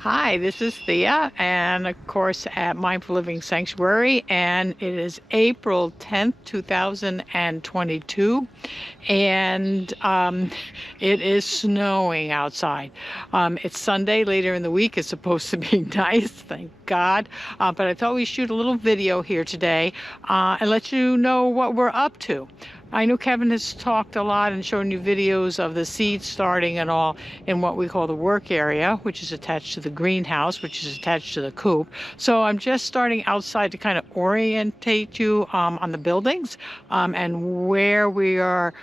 Hi, this is Thea, and of course at Mindful Living Sanctuary, and it is April 10th, 2022, and it is snowing outside. It's Sunday later in the week. It's supposed to be nice, thank God, but I thought we'd shoot a little video here today and let you know what we're up to. I know Kevin has talked a lot and shown you videos of the seeds starting and all in what we call the work area, which is attached to the greenhouse, which is attached to the coop. So I'm just starting outside to kind of orientate you on the buildings and where we are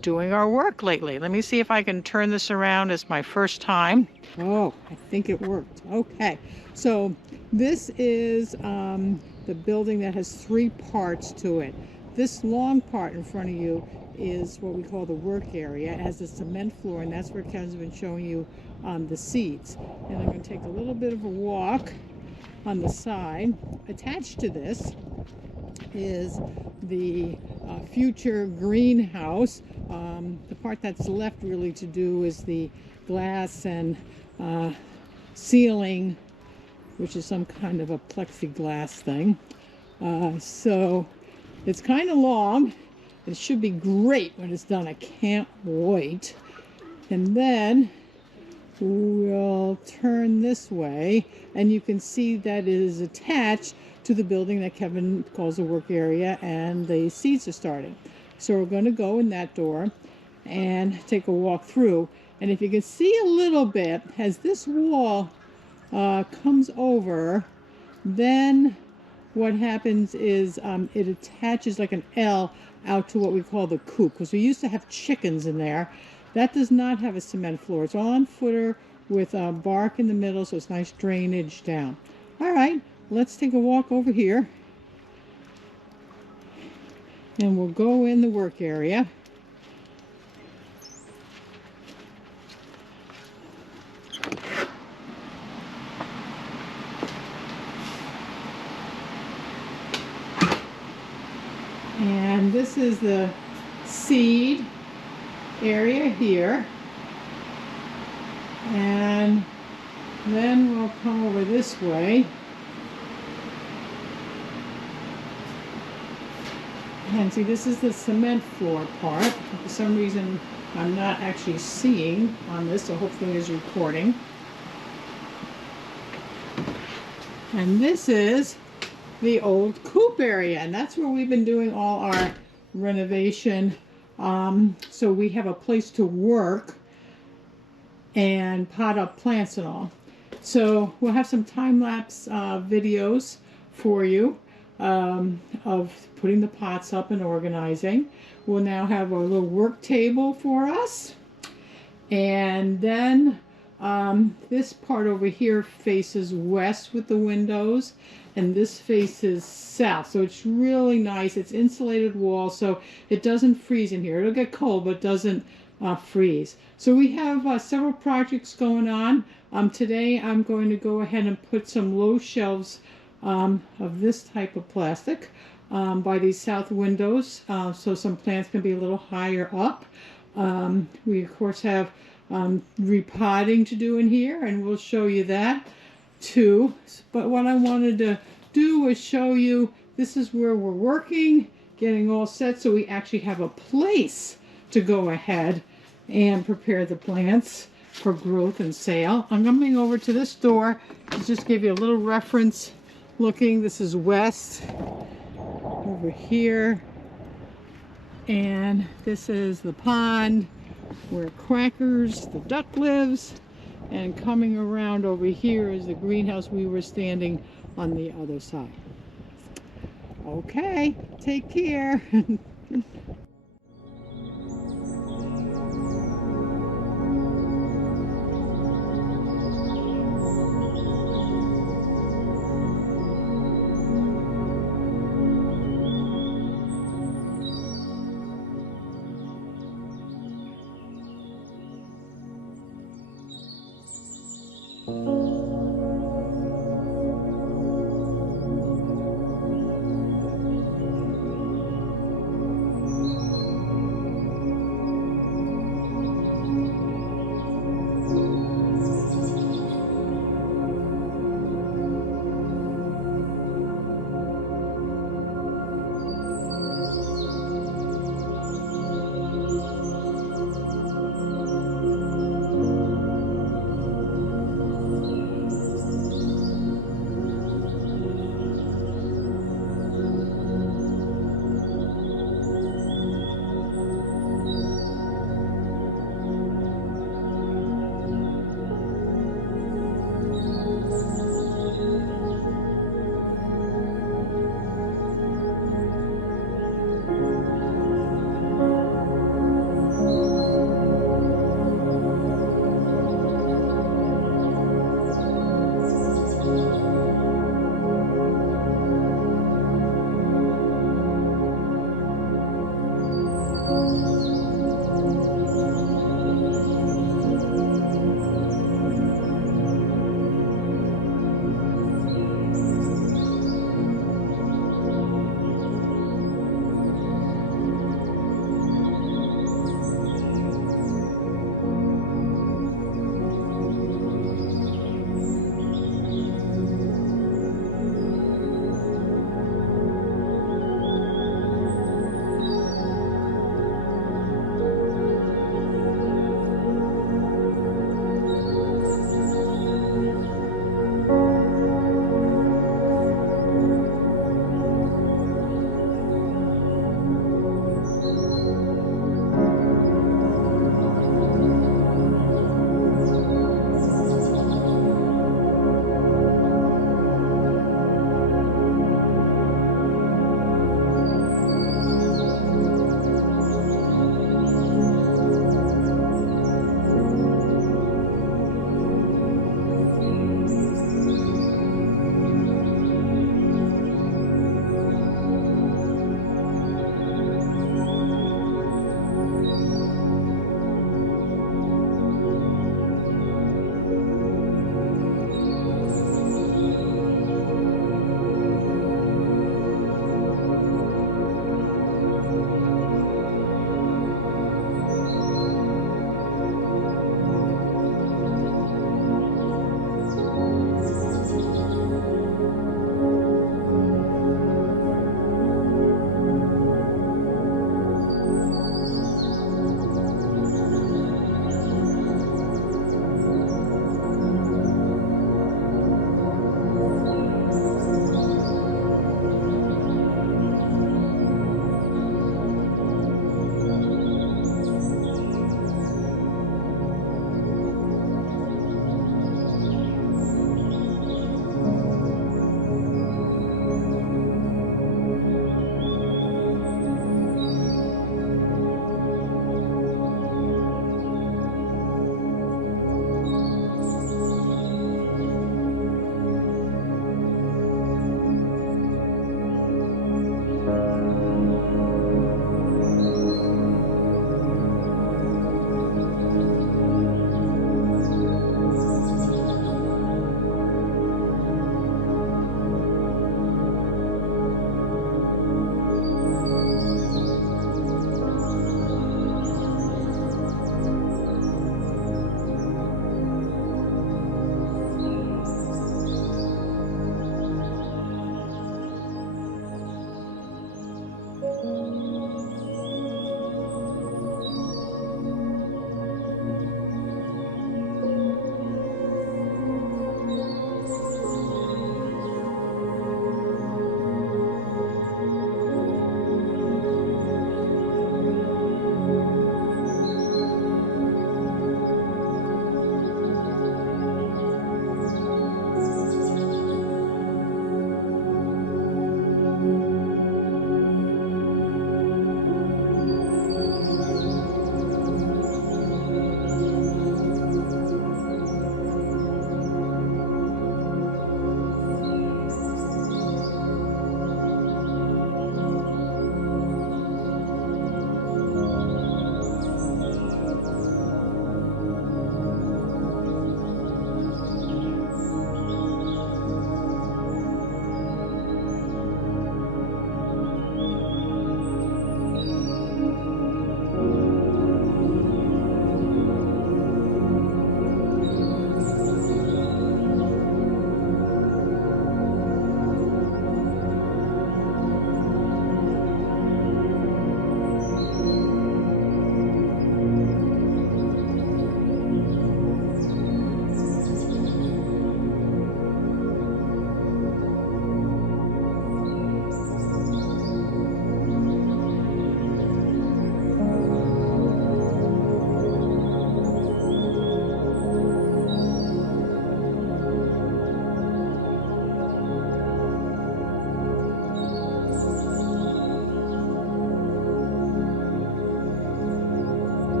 doing our work lately. Let me see if I can turn this around. It's my first time. Oh, I think it worked. Okay, so this is the building that has three parts to it. This long part in front of you is what we call the work area. It has a cement floor, and that's where Kevin's been showing you the seats. And I'm going to take a little bit of a walk on the side. Attached to this is the future greenhouse. The part that's left really to do is the glass and ceiling, which is some kind of a plexiglass thing. So it's kind of long. It should be great when it's done. I can't wait. And then we'll turn this way, and you can see that it is attached to the building that Kevin calls the work area, and the seeds are starting. So we're going to go in that door and take a walk through. And if you can see a little bit, as this wall comes over, then what happens is it attaches like an L out to what we call the coop, because we used to have chickens in there. That does not have a cement floor. It's all on footer with bark in the middle, so it's nice drainage down. All right, let's take a walk over here, and we'll go in the work area. And this is the seed area here. And then we'll come over this way. And see, this is the cement floor part. For some reason, I'm not actually seeing on this, so hopefully it is recording. And this is the old coop area, and that's where we've been doing all our renovation. So we have a place to work and pot up plants and all. So we'll have some time-lapse videos for you of putting the pots up and organizing. We'll now have a little work table for us, and then this part over here faces west with the windows, and this faces south, so it's really nice. It's insulated walls, so it doesn't freeze in here. It'll get cold, but doesn't freeze. So we have several projects going on. Today I'm going to go ahead and put some low shelves of this type of plastic by these south windows, so some plants can be a little higher up. We of course have repotting to do in here, and we'll show you that too. But what I wanted to do was show you, this is where we're working, getting all set, so we actually have a place to go ahead and prepare the plants for growth and sale. I'm coming over to this door to just give you a little reference looking. This is west over here, and this is the pond where Crackers the duck lives, and coming around over here is the greenhouse. We were standing on the other side. Okay, take care.